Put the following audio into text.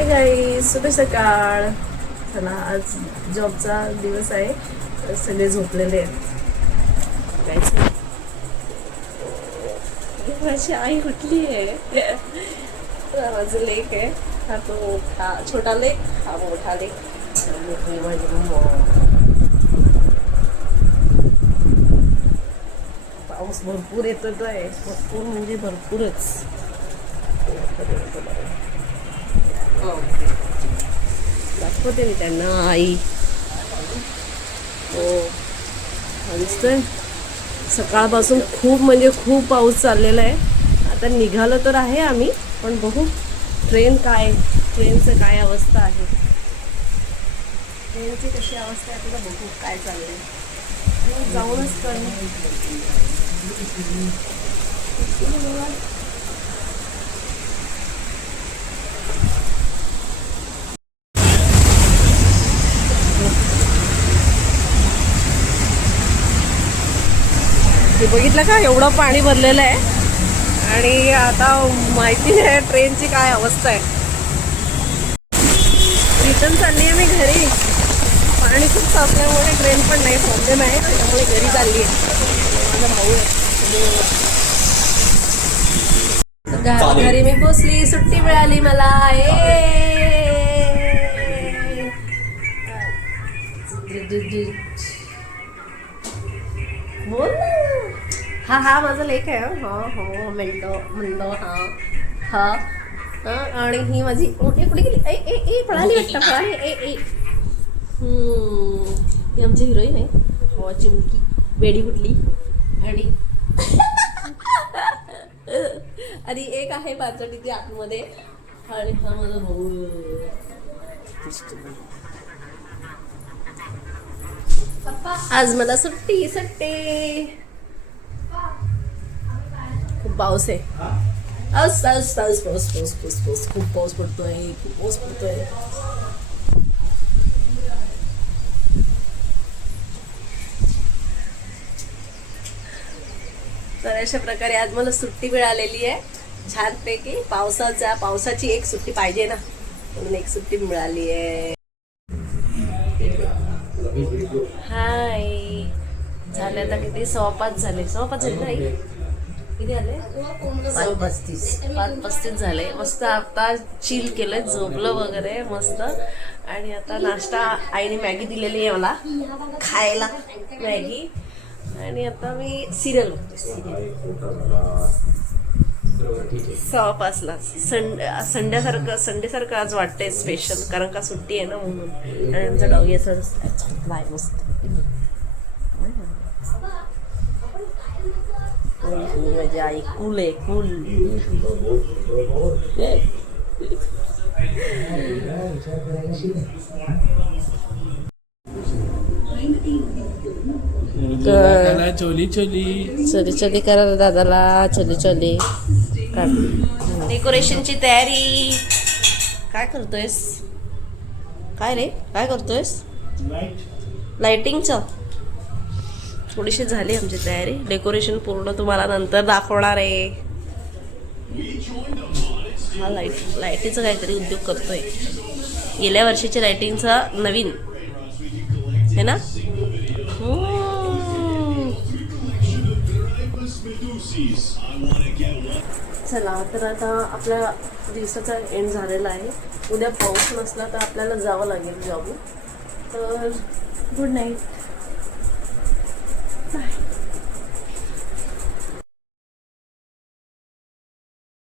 Hi guys, शुभ सकाळ. चला, आज जॉबचा दिवस आहे तर सगळे झोपलेले आहेत. काहीच नाही. माझी आई उठली आहे. माझं लेक आहे, हा तो मोठा छोटा लेक, हा मोठा लेक. पाऊस भरपूर येतो आहे, भरपूर म्हणजे भरपूरच. दाखवते मी त्यांना. आई हो दिसतंय. सकाळपासून खूप म्हणजे खूप पाऊस चाललेला आहे. आता निघालो तर आहे आम्ही, पण बघू ट्रेनचं काय अवस्था आहे, ट्रेनची कशी अवस्था आहे आपल्याला बघू काय चाललंय. जाऊनच कळलं. हे बघितलं का, एवढं पाणी भरलेलं आहे आणि आता माहिती नाही ट्रेनची काय अवस्था आहे. रिटर्न चालली आहे मी घरी. पाणी खूप साचल्यामुळे ट्रेन पण नाही प्रॉब्लेम आहे, त्यामुळे घरी चालली आहे. माझा भाऊ आहे. घरी मी पोचली, सुट्टी मिळाली मला. बोल. हा माझा लेक आहे. हो म्हणतो हा. आणि ही माझी कुठे गेली? ए पळाली वाटतं, पळाली. ही आमची हिरोईन आहे. हो, चिमकी बेडी कुठली आणि आणि एक आहे पाचवटीची आतमध्ये. आणि हा माझा भाऊ. आज मला सुट्टी. खूप पाऊस आहे. पाऊस खूप पाऊस पडतोय. तर अशा प्रकारे आज मला सुट्टी मिळालेली आहे छानपैकी. पावसाची एक सुट्टी पाहिजे ना, म्हणून एक सुट्टी मिळाली आहे. हाय, झाले आता किती? 5:15 झाले. 5:15 झाले नाही, किती झाले? 5:35 झाले. मस्त आता चिल केलं, झोपलं वगैरे मस्त. आणि आता नाश्ता आईने मॅगी दिलेली आहे मला खायला, मॅगी. आणि आता मी सिरियल बघते. संडे सारखं आज वाटतंय स्पेशल, कारण का सुट्टी आहे ना म्हणून. आणि आमचा डॉगी असं झोपलाय मस्त. माझी आई कूल आहे, कूल. चोली करा दादाला. चोली डेकोरेशनची तयारी. काय करतोयस? काय रे, काय करतोयस? लाइटिंगचं थोडीशी झाली आमची तयारी. डेकोरेशन पूर्ण तुम्हाला नंतर दाखवणार आहे. हा लाईटीचा काहीतरी उद्योग करतोय. गेल्या वर्षीच्या लाईटिंगचा नवीन है ना. चला, तर आता आपल्या दिवसाचा एंड झालेला आहे. उद्या पाऊस नसला तर आपल्याला जावं लागेल जॉबला. तर गुड नाईट. बाय.